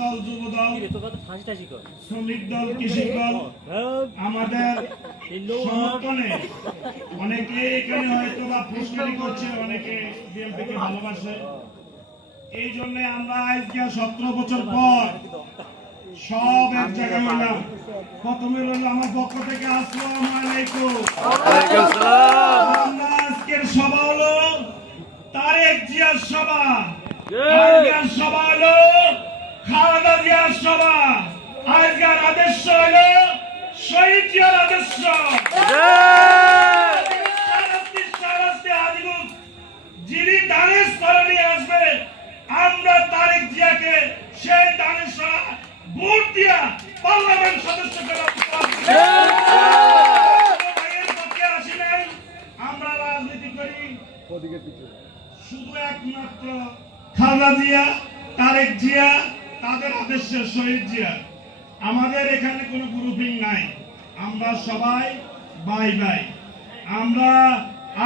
দল, যুব দল, শ্রমিক দল, কৃষক দল আমাদের সমর্থনে অনেকে এখানে হয়তো বা ফুসকারি করছে, অনেকে বিএনপিকে ভালোবাসে। এই জন্য আমরা আজকে 17 বছর পর সব এক জায়গায় হইলাম। প্রথমে হলো আমার পক্ষ থেকে আসসালামু আলাইকুম। আমরা আজকের সভা হলো তারেক জিয়ার সভা, আজকের সভা হলো খালেদা জিয়ার সভা, আজকের আদর্শ হলো শহীদ জিয়ার আদর্শ। যিনি দানের স্থলে নিয়ে আসবে, আমরা তারেক জিয়াকে সেই দানের ভোট দিয়া পার্লামেন্ট সদস্য আসি নাই। আমরা রাজনীতি করি শুধু একমাত্র খালেদা জিয়া, তারেক জিয়া, তাদের আদর্শের শহীদ জিয়া। আমাদের এখানে কোনো গ্রুপিং নাই, আমরা সবাই ভাই ভাই। আমরা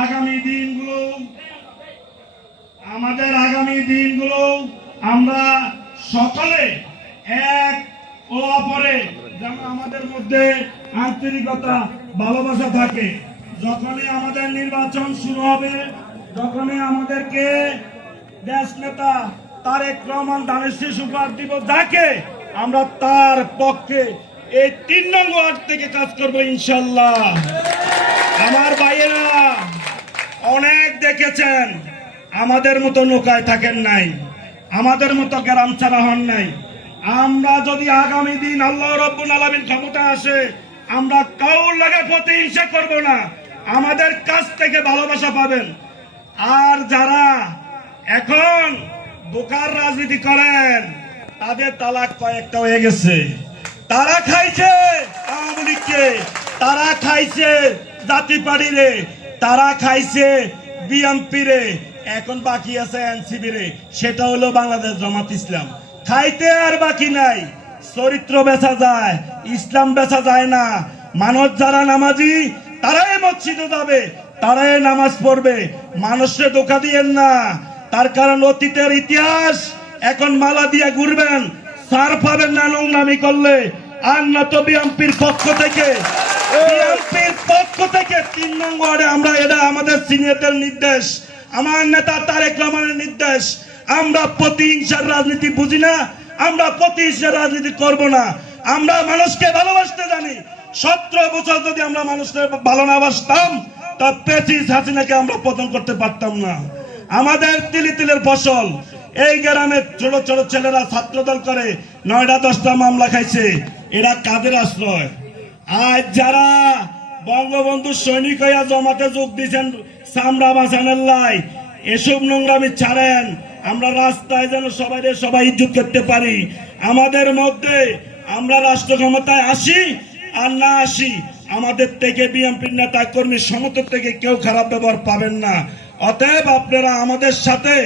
আগামী দিনগুলো আমরা সকলে এক ও অপরে যেন আমাদের মধ্যে আন্তরিকতা, ভালোবাসা থাকে। যখনই আমাদের নির্বাচন শুরু হবে, যখনই আমাদেরকে দেশ নেতা তারেক রহমান ধানের শীষ উপহার দিব, যাকে আমরা তার পক্ষে এই 3 নং ওয়ার্ড থেকে কাজ করবো ইনশাল্লাহ। আমার ভাইয়েরা অনেক দেখেছেন, আমাদের মতো নৌকায় থাকেন নাই, আমাদের মতো গ্রাম ছাড়া হন নাই। আমরা যদি আগামী দিন আল্লাহ রাব্বুল আলামিন ক্ষমতা আসে, আমরা কাউর লাগে প্রতিহিংসা করব না, আমাদের কাছ থেকে ভালোবাসা পাবেন। আর যারা এখন বোকার রাজনীতি করেন, তাদের তালাক কয়েকটা হয়ে গেছে। তারা খাইছে আওয়ামী লীগকে, তারা খাইছে জাতীয় পার্টি রে, তারা খাইছে বিএনপি রে, এখন বাকি আছে এনসিপি রে, সেটা হলো বাংলাদেশ জামাত ইসলাম। খাইতে আর বাকি নাই। চরিত্র বেচা যায়, ইসলাম বেচা যায় না। মানুষ যারা নামাজি, তারাই মসজিদে যাবে, তারাই নামাজ পড়বে। মানুষকে ধোঁকা দিয়েন না, তার কারণ অতীতের ইতিহাস এখন মালা দিয়ে ঘুরবেন, সার পাবেন না নোংরামি করলে। আর না তো বিএনপির পক্ষ থেকে 3 নং ওয়ার্ডে আমরা, এটা আমাদের সিনিয়রদের নির্দেশ, আমার নেতা তারেক রহমানের নির্দেশ। আমরা প্রতিহিংসার রাজনীতি বুঝি না, আমরা প্রতিহিংসার রাজনীতি করব না। আমরা মানুষকে ভালোবাসতে জানি। 17 বছর যদি আমরা মানুষকে ভালো না বাসতাম, তা পেচিস হাসিনাকে আমরা পতন করতে পারতাম না। আমাদের তিলি তিলের ফসল। এই গ্রামে ছোট ছোট ছেলেরা ছাত্রদল করে 9টা 10টা মামলা খাইছে। এরা কাদের আশ্রয়? আজ যারা বঙ্গবন্ধু সৈনিক হইয়া জমাতে যোগ দিয়েছেন চামড়া বাঁচানোর লাই, এসব নোংরামি ছাড়েন। আমরা রাস্তায় যেন সবাই ইজ্জত করতে পারি। আমাদের মধ্যে আমরা রাষ্ট্র ক্ষমতায় আসি আর না আসি, আমাদের থেকে বিএনপির নেতা কর্মী সমর্থক থেকে কেউ খারাপ ব্যবহার পাবেন না। অতএব আপনারা আমাদের সাথে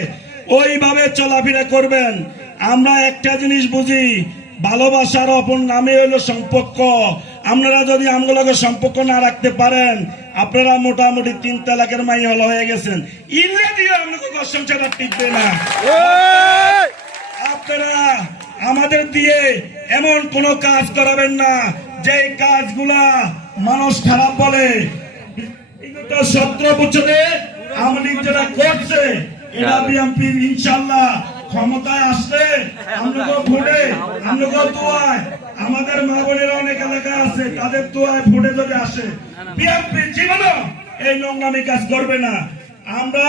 ওইভাবে চলাফেরা করবেন। আমরা একটা জিনিস বুঝি, ভালোবাসার অপর নামে হইলো সম্পর্ক। আপনারা যদি আমগুলোকে সম্পর্ক না রাখতে পারেন, আপনারা মোটামুটি 3 তালাকের মাই হল হয়ে গেছেন। ইংরেজি দিয়ে আপনাকে সংসারটা টিকবে না। আপনারা আমাদের দিয়ে এমন কোন কাজ করাবেন না যে কাজগুলা মানুষ খারাপ বলে। বিগত 17 বছরে আওয়ামী লীগ যেটা করছে, এরা বিএনপি ইনশাল্লাহ ক্ষমতায় আসলে আমরা ভোটে, আমরা দোয়ায়, আমাদের মা বোনেরা অনেক এলাকা আছে, তাদের দোয়ায় ভোটে যদি আসে, বিএনপি জীবনে এই নোংরামি কাজ করবে না। আমরা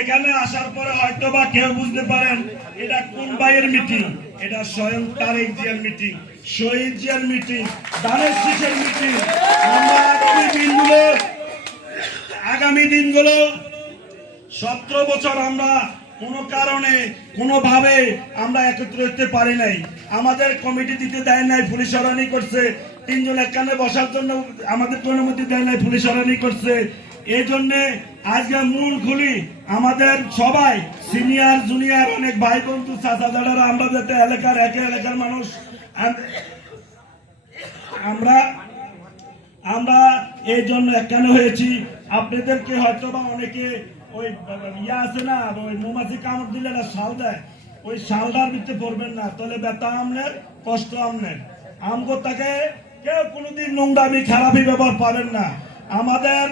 এখানে আসার পরে হয়তো বা কেউ বুঝতে পারেন এটা কোন ভাইয়ের মিটিং, এটা স্বয়ং তারেক জিয়ার মিটিং, শহীদ জিয়ার মিটিং, ধানের শীষের মিটিং। আমরা আগামী দিনগুলো 17 বছর আমরা কোন কারণে কোনোভাবে আমরা একত্র হতে পারি নাই। আমাদের কমিটি দিতে দেয় নাই, পুলিশ হয়রানি করছে। 3 জন একখানে বসার জন্য আমাদের অনুমতি দেয় নাই, পুলিশ হয়রানি করছে। এই জন্য আজকে মূল খুলি আমাদের সবাই সিনিয়র জুনিয়র অনেক ভাই বন্ধু চাচা দাদারা, আমরা যাতে এলাকার মানুষ, আমরা এই জন্য একখানে হয়েছি। আপনাদেরকে হয়তো বা অনেকে ওই ইয়া আছে না, ওই মৌমাছি কামড় দিলে শাল দেয়, ওই শালটার ভিতরে পড়বেন না, তাহলে ব্যথা আমনের, কষ্ট আমনের। আমগো তাকে কেউ কোনোদিন নোংরামি খারাপই ব্যবহার পারেন না। আমাদের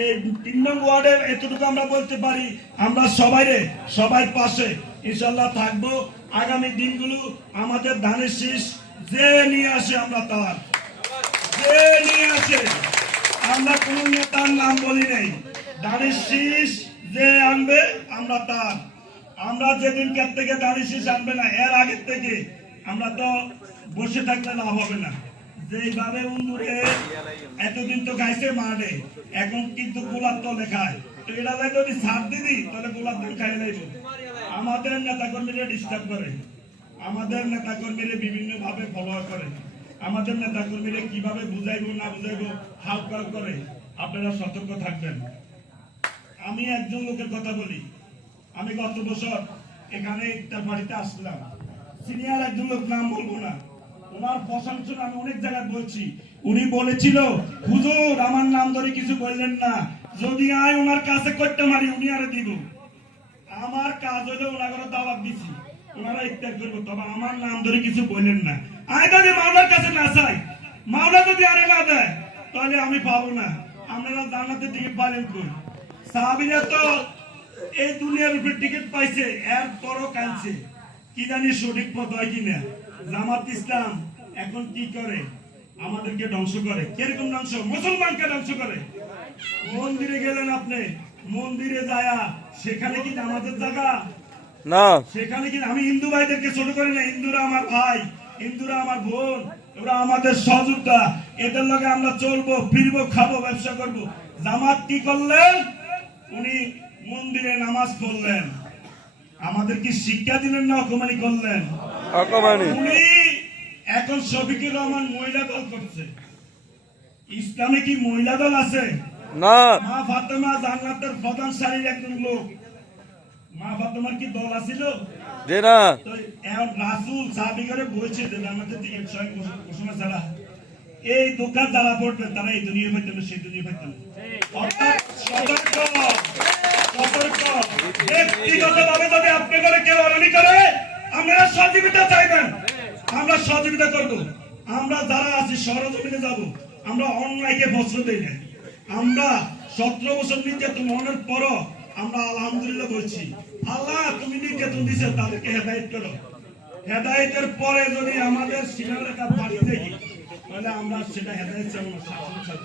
এই 3 নং ওয়ার্ডে এতটুকু আমরা বলতে পারি, আমরা সবাই পাশে ইনশাল্লাহ থাকবো। আগামী দিনগুলো আমাদের ধানের শীষ যে নিয়ে আসে আমরা তার, যে নিয়ে আসে, আমরা কোন নেতার নাম বলি নাই, ধানের শীষ যে আনবে আমরা তার। আমরা যেদিন থেকে ধানের শীষ আনবে না, এর আগের থেকে আমরা তো বসে থাকলে লাভ হবে না। যেভাবে উন্দুরে এতদিন তো গাইছে মাঠে, এখন কিন্তু গোলাপ তো লেখায়, তো এটা যদি ছাড় দিদি তাহলে গোলাপ ধান খাই লাইব। আমাদের নেতা কর্মীরা ডিস্টার্ব করে, আমাদের নেতা কর্মীরা বিভিন্ন ভাবে ফলো করে, আমাদের নেতা কর্মীরা কিভাবে বুঝাইবো না বুঝাইবো হাউ কাউ করে। আপনারা সতর্ক থাকবেন। আমি একজন লোকের কথা বলি, আমি গত বছর এখানে একটা বাড়িতে আসলাম, সিনিয়র একজন লোক, নাম বলবো না, ওনার প্রশংসা আমি অনেক জায়গায় বলছি। উনি বলেছিল, হুজুর আমার নাম ধরে কিছু বললেন না, যদি আয় ওনার কাছে করতে মারি উনি আরে দিব। আমার কাজ হইলে ওনাকে দাওয়াত দিছি, ওনারা ইফতার করবো, তবে আমার নাম ধরে কিছু বললেন না। আয় যদি মাওলার কাছে না চাই, মাওলা যদি আরে না দেয় তাহলে আমি পাবো না। আপনারা জান্নাতের টিকিট পাইলেন কই? সাহাবীরা তো এই দুনিয়ার উপরে টিকিট পাইছে, এর পরও কাঁদছে, কি জানি সঠিক পথ হয় কিনা। জামাত ইসলাম এখন কি করে? আমাদেরকে ধ্বংস করে। কিরকম ধ্বংস? মুসলমানকে ধ্বংস করে। মন্দিরে গেলেন আপনি, মন্দিরে যায়া সেখানে কি আমাদের জায়গা না, সেখানে কি? আমি হিন্দু ভাইদেরকে ছোট করি না, হিন্দুরা আমার ভাই, হিন্দুরা আমার বোন, ওরা আমাদের সহযোদ্ধা, এদের লগে আমরা চলবো, ফিরবো, খাবো, ব্যবসা করবো। জামাত কি করলেন? উনি মন্দিরে নামাজ পড়লেন, আমাদের কি শিক্ষা দিলেন না অকমানি করলেন? অকমানি। উনি এখন শফিকুর রহমান মহিলা দল করছে। ইসলামে কি মহিলা দল আছে? না। মা ফাতেমা জান্নাতের প্রধান সারির একজন লোক, মা ফাতেমার কি দল আছিল? যে না। তো এখন রাসূল সাহাবী করে বলছে যে জান্নাতের দিকে স্বয়ং ঘোষণা ছাড়া এই দোকান যারা পড়বে তারা এই দুনিয়া পাইতে না, সেই দুনিয়া পাইতে না। অর্থাৎ সতর্ক, সতর্ক। ব্যক্তিগতভাবে যদি আপনি করে কেউ অরানি করে, আপনারা সহযোগিতা চাইবেন, আমরা সহযোগিতা করব। আমরা যারা আছি সরজমিনে যাব, আমরা অন্যায়কে বস্ত্র দেই না। আমরা 17 বছর নির্যাতন মনের পরও আমরা আলহামদুলিল্লাহ বলছি, আল্লাহ তুমি নির্যাতন দিচ্ছেন, তাদেরকে হেদায়েত করো। হেদায়েতের পরে যদি আমাদের সীমারেখা পাড়ি দেখি, তাহলে আমরা সেটা হেদায়েত চাবো না, শাসন চাবো।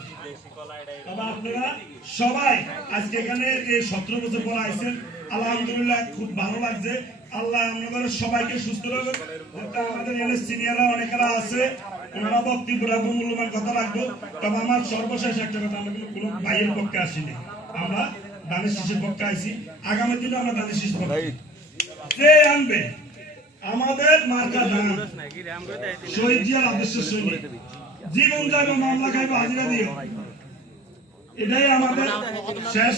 তবে আপনারা সবাই আজকে এখানে এই 17 বছর পর আইছেন, আলহামদুলিল্লাহ খুব ভালো লাগছে। আল্লাহ আমাদের সবাইকে সুস্থ রাখুন। আমাদের এখানে সিনিয়ররা অনেকেরা আছে, ওনারা বক্তব্য রাখবো, মূল্যবান কথা রাখবো। তবে আমার সর্বশেষ একটা কথা, আমরা কিন্তু কোনো ভাইয়ের পক্ষে আসিনি, আমরা ধানের শীষের পক্ষে আইছি। আগামী দিনে আমরা ধানের শীষ পক্ষে, যে আনবে আমাদের মার্কা ধান, শহীদ জিয়ার আদর্শ সৈনিক, জীবন যাবে, মামলা খাইবে, হাজিরা দিও, এটাই আমাদের শেষ।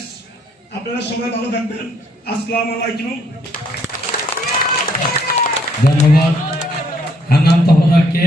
আপনারা সবাই ভালো থাকবেন। আসসালামু আলাইকুম। ধন্যবাদ। হান্নান তহরাকে